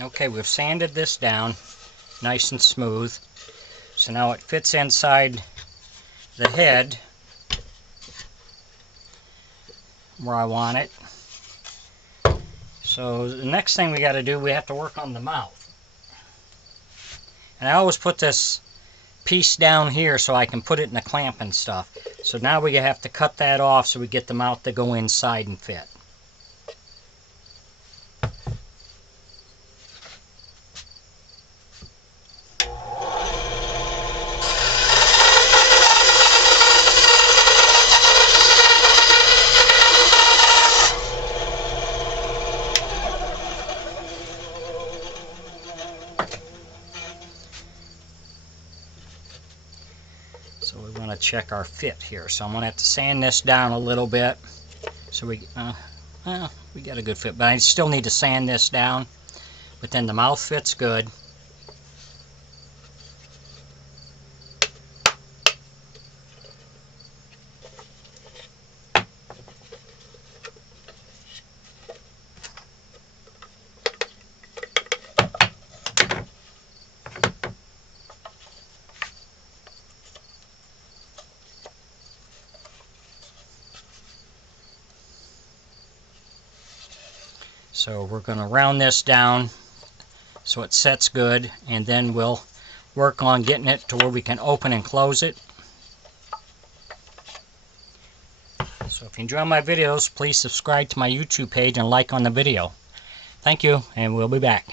Okay, we've sanded this down nice and smooth. So now it fits inside the head where I want it. So the next thing we got to do, we have to work on the mouth. And I always put this piece down here so I can put it in the clamp and stuff. So now we have to cut that off so we get the mouth to go inside and fit. So we want to check our fit here. So I'm going to have to sand this down a little bit. So we got a good fit, but I still need to sand this down. But then the mouth fits good. So we're going to round this down so it sets good, and then we'll work on getting it to where we can open and close it. So if you enjoy my videos, please subscribe to my YouTube page and like on the video. Thank you, and we'll be back.